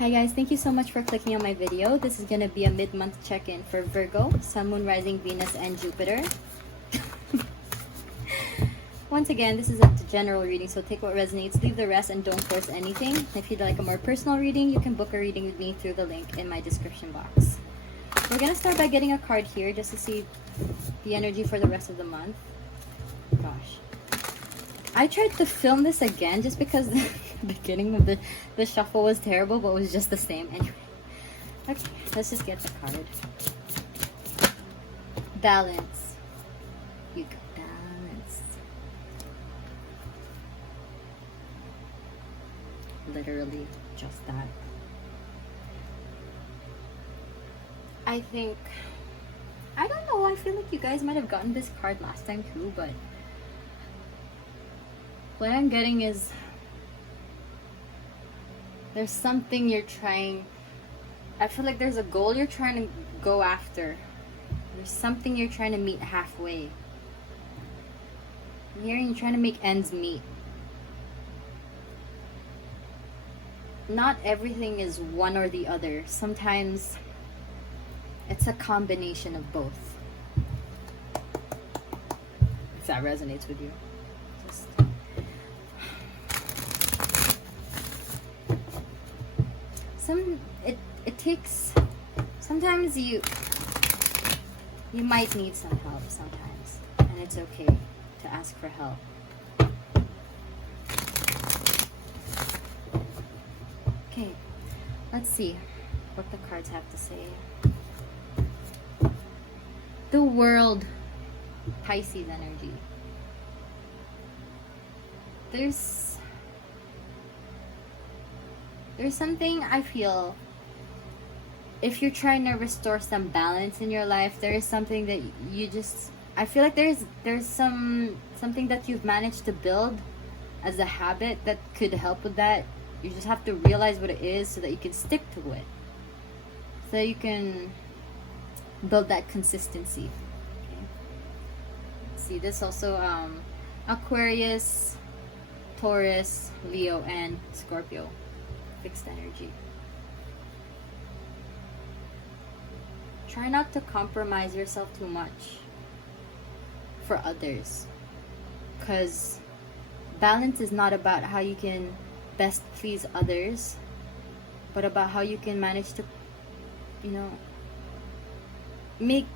Hi guys, thank you so much for clicking on my video. This is going to be a mid-month check-in for Virgo, Sun, Moon, Rising, Venus, and Jupiter. Once again, this is a general reading, so take what resonates, leave the rest, and don't force anything. If you'd like a more personal reading, you can book a reading with me through the link in my description box. We're going to start by getting a card here just to see the energy for the rest of the month. Gosh. I tried to film this again just because the beginning of the shuffle was terrible, but it was just the same. Anyway, okay, let's just get the card. Balance. You got balance. Literally just that. I think, I don't know, I feel like you guys might have gotten this card last time too, but what I'm getting is there's something you're trying, I feel like there's a goal you're trying to go after. There's something you're trying to meet halfway. I'm hearing you're trying to make ends meet. Not everything is one or the other. Sometimes it's a combination of both. If that resonates with you. Just it takes, sometimes you might need some help sometimes, and it's okay to ask for help. Okay, let's see what the cards have to say. The World, Pisces energy. There's something I feel, if you're trying to restore some balance in your life, there is something that you just, I feel like there's something that you've managed to build as a habit that could help with that. You just have to realize what it is so that you can stick to it, so that you can build that consistency. Okay. See, this also Aquarius, Taurus, Leo, and Scorpio. Fixed energy. Try not to compromise yourself too much for others, because balance is not about how you can best please others, but about how you can manage to, you know, make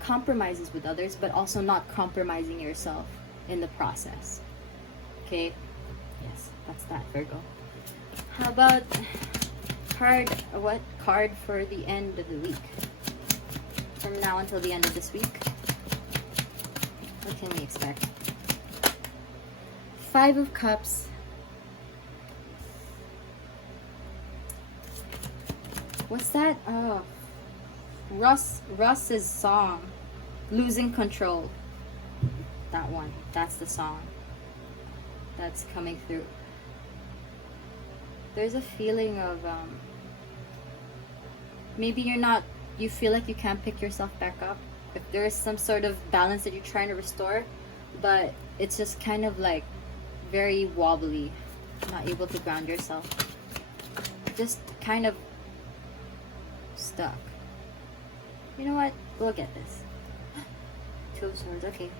compromises with others, but also not compromising yourself in the process. Okay? Yes, that's that, Virgo. How about what card for the end of the week? From now until the end of this week. What can we expect? 5 of Cups. What's that? Oh, Russ's song, Losing Control. That one. That's the song that's coming through. There's a feeling of maybe you feel like you can't pick yourself back up. If there is some sort of balance that you're trying to restore, but it's just kind of like very wobbly, not able to ground yourself, just kind of stuck. You know what? We'll get this. 2 of Swords. Okay.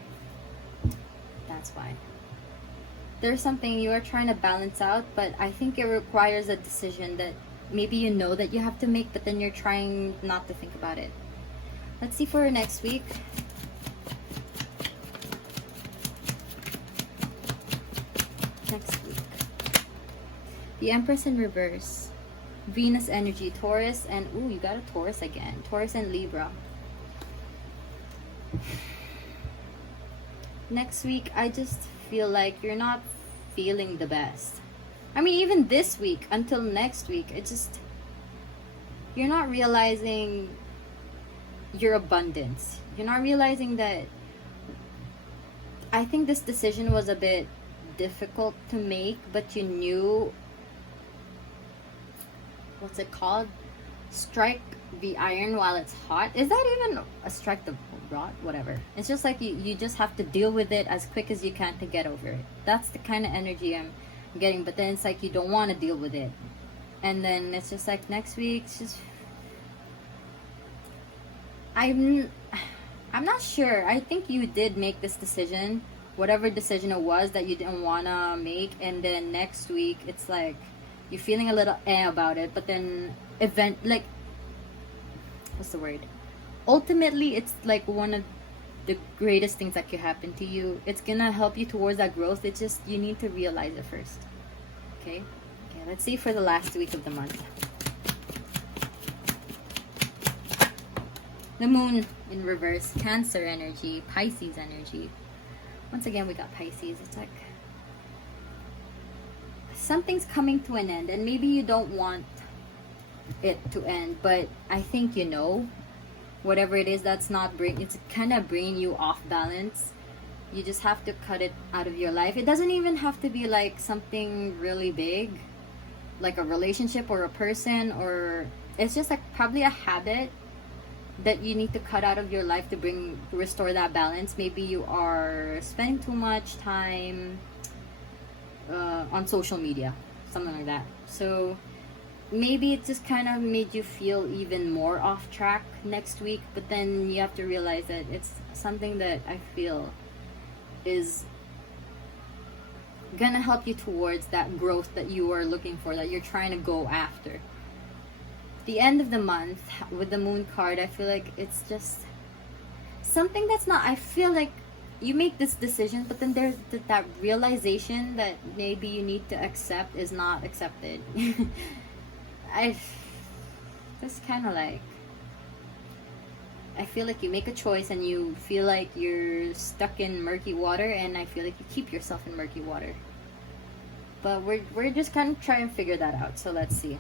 That's why. There's something you are trying to balance out, but I think it requires a decision that maybe you know that you have to make, but then you're trying not to think about it. Let's see for next week. Next week. The Empress in reverse. Venus energy, Taurus, and ooh, you got a Taurus again. Taurus and Libra. Next week, I just feel like you're not feeling the best. I mean, even this week until next week, you're not realizing your abundance. You're not realizing that, I think this decision was a bit difficult to make, but you knew, what's it called? Strike the iron while it's hot. Is that even a strike the rod? Whatever. It's just like you just have to deal with it as quick as you can to get over it. That's the kind of energy I'm getting, but then it's like you don't want to deal with it. And then it's just like next week, it's just I'm not sure. I think you did make this decision, whatever decision it was that you didn't wanna make, and then next week it's like you're feeling a little about it, but then what's the word? Ultimately, it's like one of the greatest things that could happen to you. It's gonna help you towards that growth. It's just you need to realize it first. Okay? Okay, let's see for the last week of the month. The moon in reverse, Cancer energy, Pisces energy. Once again, we got Pisces. It's like something's coming to an end, and maybe you don't want it to end, but I think you know whatever it is that's not it's kind of bringing you off balance. You just have to cut it out of your life. It doesn't even have to be like something really big, like a relationship or a person, or it's just like probably a habit that you need to cut out of your life to restore that balance. Maybe you are spending too much time on social media, something like that. So maybe it just kind of made you feel even more off track next week, but then you have to realize that it's something that I feel is gonna help you towards that growth that you are looking for, that you're trying to go after. The end of the month with the moon card, I feel like it's just something that's not, I feel like you make this decision, but then there's that realization that maybe you need to accept is not accepted. Just kind of like, I feel like you make a choice and you feel like you're stuck in murky water, and I feel like you keep yourself in murky water. But we're just kind of trying to figure that out. So let's see.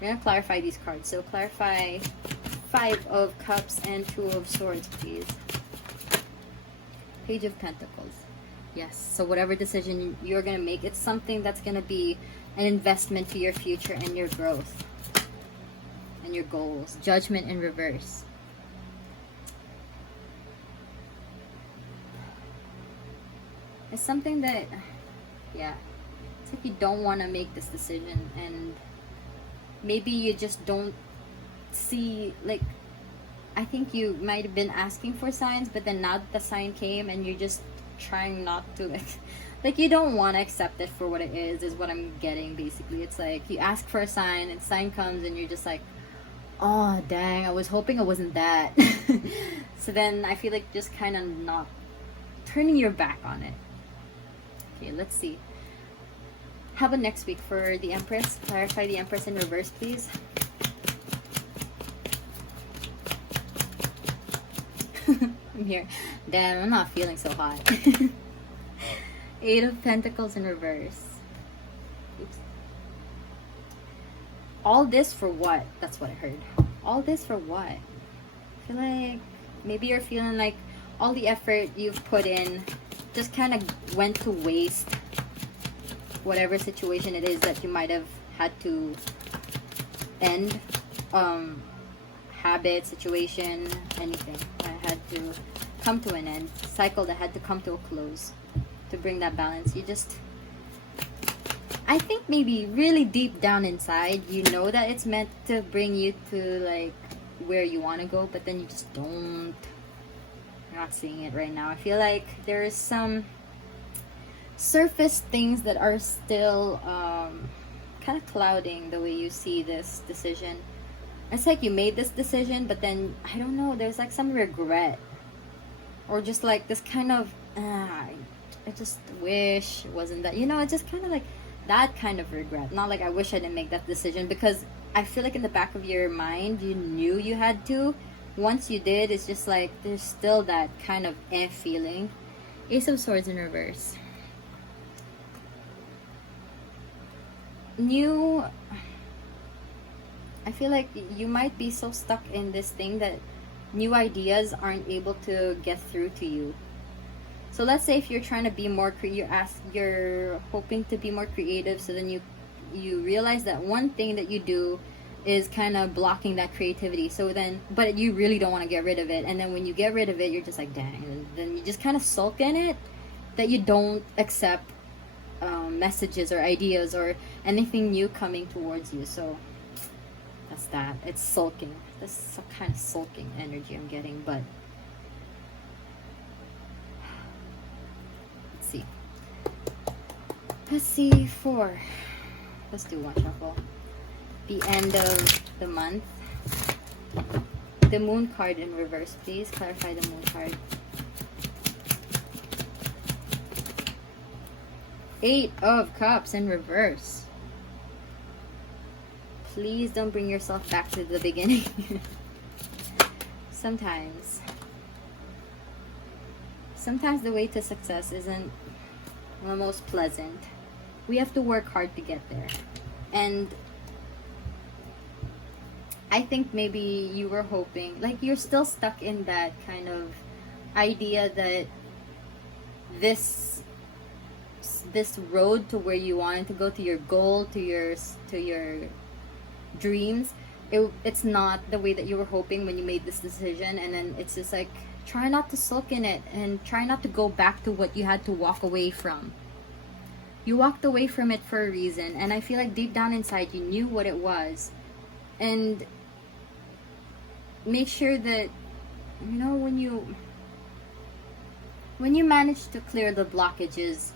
We're gonna clarify these cards. So clarify 5 of Cups and 2 of Swords, please. Page of Pentacles. Yes. So whatever decision you're gonna make, it's something that's gonna be an investment to your future and your growth and your goals. Judgment in reverse. It's something that, yeah, it's like you don't want to make this decision, and maybe you just don't see, like, I think you might have been asking for signs, but then now that the sign came and you're just trying not to, like you don't want to accept it for what it is what I'm getting, basically. It's like you ask for a sign and sign comes and you're just like, oh dang, I was hoping it wasn't that. So then I feel like just kind of not turning your back on it. Okay, let's see. How about next week for the Empress? Clarify the Empress in reverse, please. I'm here. Damn, I'm not feeling so hot. 8 of Pentacles in reverse. Oops. All this for what? That's what I heard. All this for what? I feel like maybe you're feeling like all the effort you've put in just kind of went to waste. Whatever situation it is that you might have had to end. Habit, situation, anything that had to come to an end. Cycle that had to come to a close to bring that balance. You just, I think maybe really deep down inside, you know that it's meant to bring you to like where you want to go, but then you just don't. You're not seeing it right now. I feel like there is some surface things that are still kind of clouding the way you see this decision. It's like you made this decision, but then I don't know, there's like some regret, or just like this kind of I just wish it wasn't that, you know. It's just kind of like that kind of regret, not like I wish I didn't make that decision, because I feel like in the back of your mind you knew you had to. Once you did, it's just like there's still that kind of feeling. Ace of Swords in reverse. I feel like you might be so stuck in this thing that new ideas aren't able to get through to you. So let's say if you're trying to be more you're hoping to be more creative, so then you realize that one thing that you do is kind of blocking that creativity. So then, but you really don't want to get rid of it, and then when you get rid of it, you're just like, dang, and then you just kind of sulk in it, that you don't accept messages or ideas or anything new coming towards you. So that's that. It's sulking. This is some kind of sulking energy I'm getting, but let's see. Let's see for, let's do one shuffle. The end of the month. The moon card in reverse, please. Clarify the moon card. 8 of Cups in reverse. Please don't bring yourself back to the beginning. Sometimes the way to success isn't the most pleasant. We have to work hard to get there. And I think maybe you were hoping, like you're still stuck in that kind of idea that this road to where you wanted to go, to your goal, to your dreams, it's not the way that you were hoping when you made this decision. And then it's just like, try not to sulk in it and try not to go back to what you had to walk away from. You walked away from it for a reason, and I feel like deep down inside you knew what it was. And make sure that, you know, when you manage to clear the blockages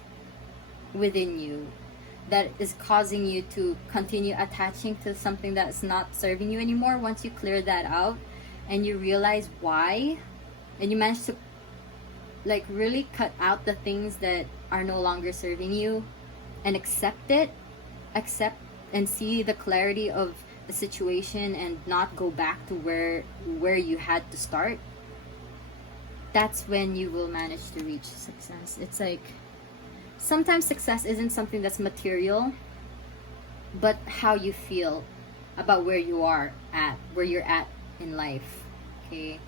within you that is causing you to continue attaching to something that's not serving you anymore, once you clear that out and you realize why, and you manage to like really cut out the things that are no longer serving you and accept and see the clarity of the situation and not go back to where you had to start, that's when you will manage to reach success. It's like, sometimes success isn't something that's material, but how you feel about where you're at in life. Okay,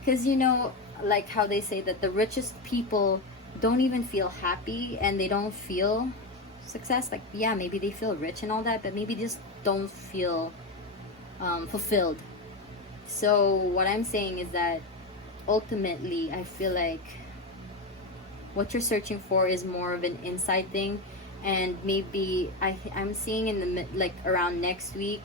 because you know, like how they say that the richest people don't even feel happy and they don't feel success. Like, yeah, maybe they feel rich and all that, but maybe just don't feel fulfilled. So what I'm saying is that ultimately I feel like what you're searching for is more of an inside thing, and maybe I'm seeing in the like around next week,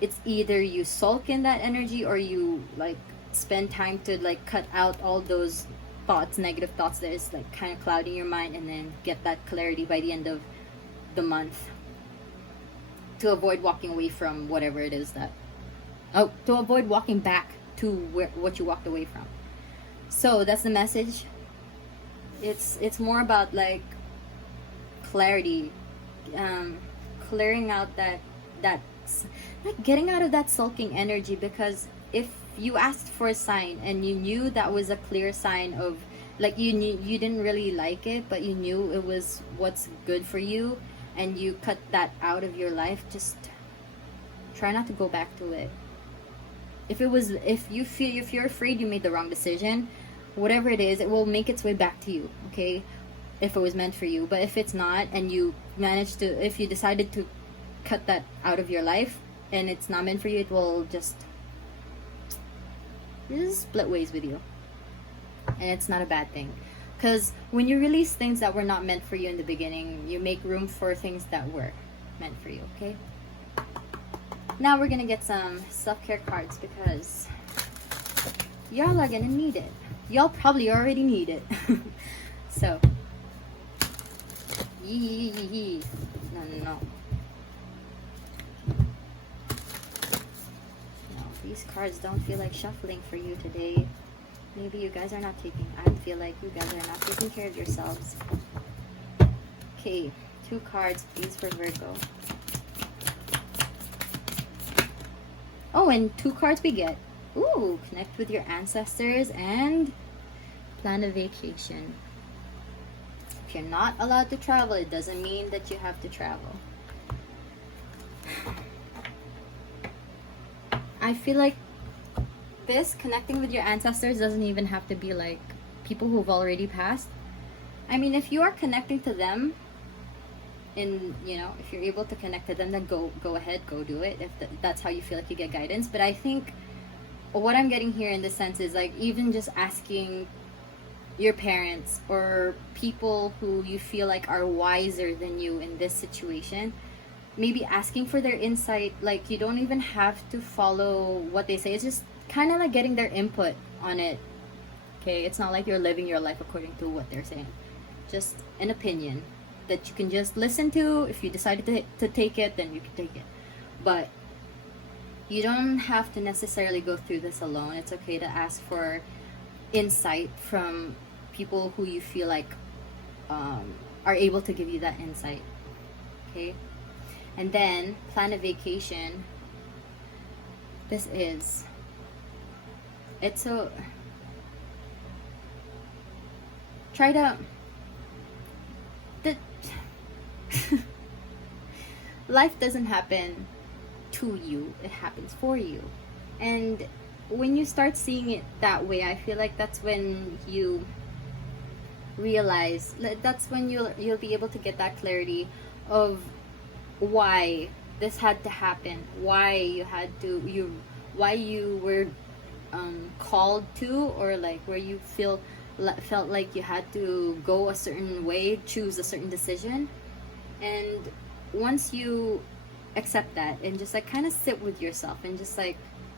it's either you sulk in that energy or you like spend time to like cut out all those thoughts, negative thoughts that is like kind of clouding your mind, and then get that clarity by the end of the month to avoid walking away from whatever it is that to avoid walking back to what you walked away from. So that's the message. It's more about like clarity, clearing out that like getting out of that sulking energy, because if you asked for a sign and you knew that was a clear sign of like you knew you didn't really like it, but you knew it was what's good for you, and you cut that out of your life, just try not to go back to it. If you're afraid you made the wrong decision, whatever it is, it will make its way back to you, okay? If it was meant for you. But if it's not, and you managed to, if you decided to cut that out of your life and it's not meant for you, it will just split ways with you. And it's not a bad thing, because when you release things that were not meant for you in the beginning, you make room for things that were meant for you, okay? Now we're gonna get some self-care cards, because y'all are gonna need it. Y'all probably already need it. So, no. No, these cards don't feel like shuffling for you today. Maybe you guys are not taking, I feel like you guys are not taking care of yourselves. Okay, 2 cards please for Virgo. Oh, and 2 cards we get. Ooh, connect with your ancestors and plan a vacation. If you're not allowed to travel, it doesn't mean that you have to travel. I feel like this connecting with your ancestors doesn't even have to be like people who've already passed. I mean, if you are connecting to them, and you know, if you're able to connect to them, then go ahead, go do it, if that's how you feel like you get guidance. But I think what I'm getting here in this sense is like, even just asking your parents or people who you feel like are wiser than you in this situation, maybe asking for their insight. Like, you don't even have to follow what they say. It's just kind of like getting their input on it. Okay, it's not like you're living your life according to what they're saying. Just an opinion that you can just listen to. If you decided to take it, then you can take it. But you don't have to necessarily go through this alone. It's okay to ask for insight from people who you feel like are able to give you that insight. Okay? And then plan a vacation. Try to life doesn't happen to you, it happens for you. And when you start seeing it that way, I feel like that's when you realize, that's when you'll be able to get that clarity of why this had to happen, why you were called to, or like where you felt like you had to go a certain way, choose a certain decision. And once you accept that and just like kind of sit with yourself and just like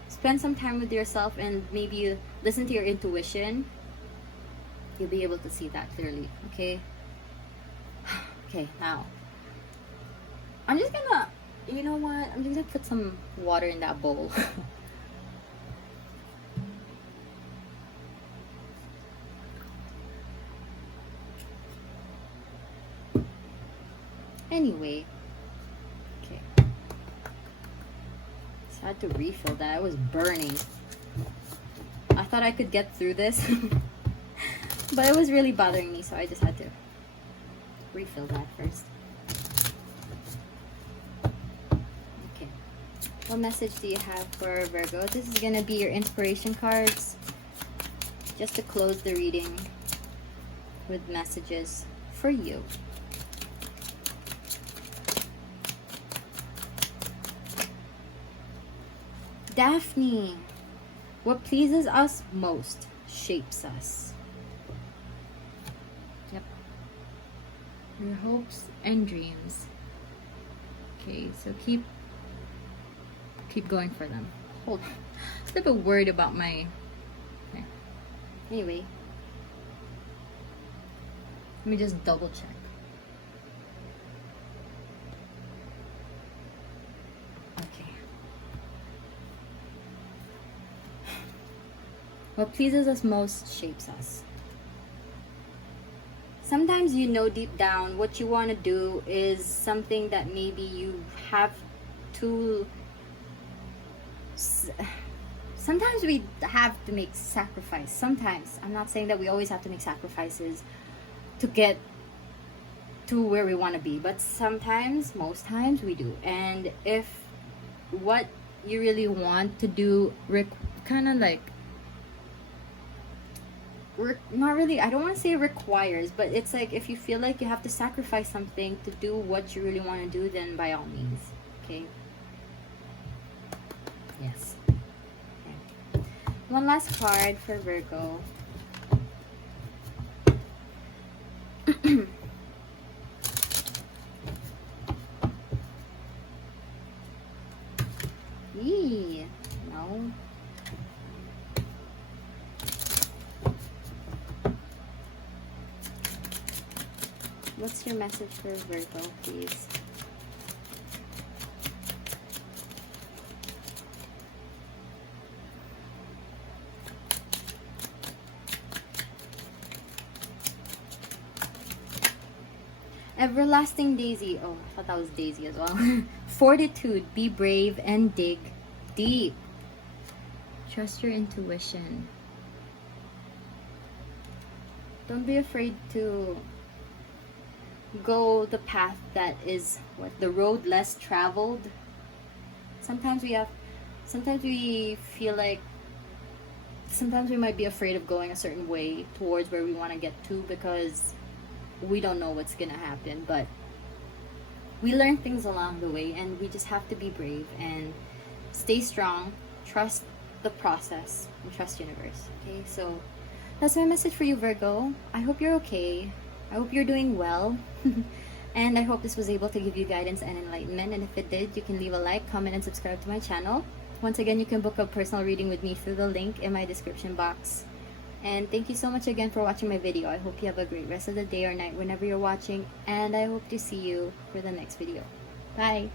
spend some time with yourself and maybe listen to your intuition, you'll be able to see that clearly. Okay? Okay, now I'm just gonna, you know what, I'm just gonna put some water in that bowl. Anyway, okay. Just had to refill that. It was burning. I thought I could get through this, but it was really bothering me, so I just had to refill that first. Okay. What message do you have for Virgo? This is gonna be your inspiration cards, just to close the reading with messages for you. Daphne, what pleases us most shapes us. Yep. Your hopes and dreams. Okay, so keep going for them. Hold on. I'm a bit worried about my... Okay. Anyway. Let me just double check. What pleases us most shapes us. Sometimes you know deep down what you want to do is something that maybe you have to... Sometimes we have to make sacrifice. Sometimes. I'm not saying that we always have to make sacrifices to get to where we want to be. But sometimes, most times we do. And if what you really want to do kind of like... not really, I don't want to say requires, but it's like if you feel like you have to sacrifice something to do what you really want to do, then by all means. Okay? Yes. Okay. One last card for Virgo. Yee. No. What's your message for Virgo, please? Everlasting Daisy. Oh, I thought that was Daisy as well. Fortitude. Be brave and dig deep. Trust your intuition. Don't be afraid to go the path that is the road less traveled. Sometimes we feel like sometimes we might be afraid of going a certain way towards where we want to get to because we don't know what's gonna happen, but we learn things along the way, and we just have to be brave and stay strong, trust the process, and trust universe. Okay, so That's my message for you, Virgo. I hope you're okay. I hope you're doing well. And I hope this was able to give you guidance and enlightenment. And if it did, you can leave a like, comment, and subscribe to my channel. Once again, you can book a personal reading with me through the link in my description box. And thank you so much again for watching my video. I hope you have a great rest of the day or night whenever you're watching. And I hope to see you for the next video. Bye!